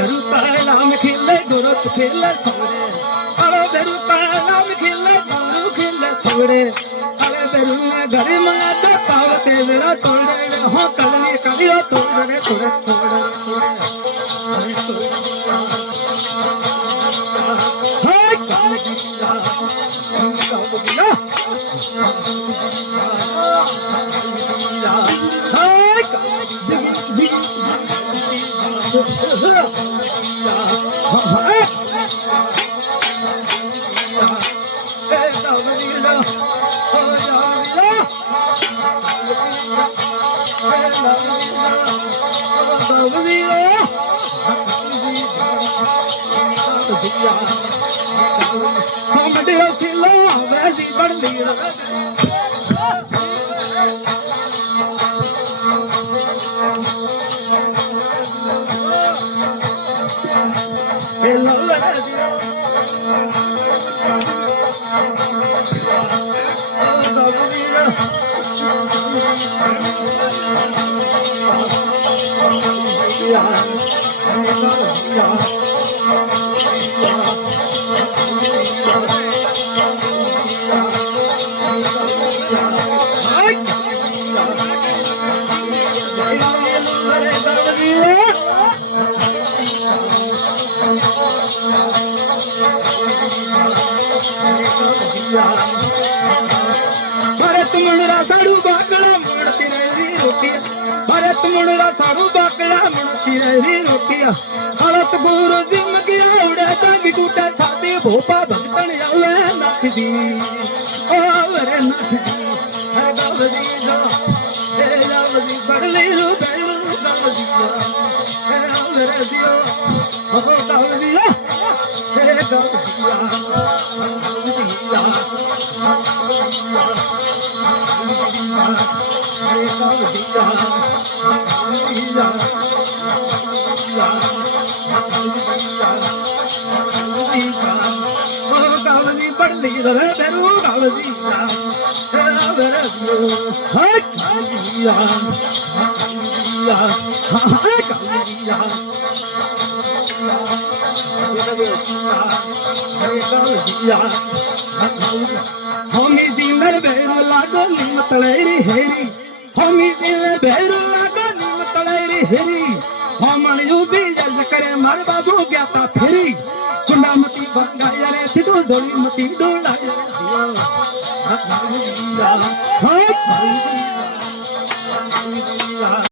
बेरूपा नाम खिले गुरुत खिले छोड़े अरे बेरूपा नाम खिले गुरु खिले छोड़े अरे बेरू में घर में तो पावते जरा तोड़े हो कलमी करियो तोड़े तोड़े तोड़े तोड़े हाय कालिया हाय somebody else in love as he burned the Bharat Mundra साड़ू बाकड़ा मुड़ती रही रोटिया भरत मुंडरा साड़ू बाकड़ा मुड़ती रही रोटिया हरत गुरु सिंह की उड़े तंग टूटे छाती भोपा भक्तन आवे नाथ दी ओ रे नाथ दी है गावदी जो हे गावदी बड़ली रू बेरू गावदी हे रे दियो ओ गावदी हे गावदी पढ़ली रे बेरू गावदी होमी दिल बेरू लागो निमतलेरी हेरी होमी दिल बेरू लागो निमतलेरी हेरी होमन यूबी जल करे मार बाबू गया था फेरी कुंडा मती बंगाया रे सिद्धू जोड़ी मती डोला रे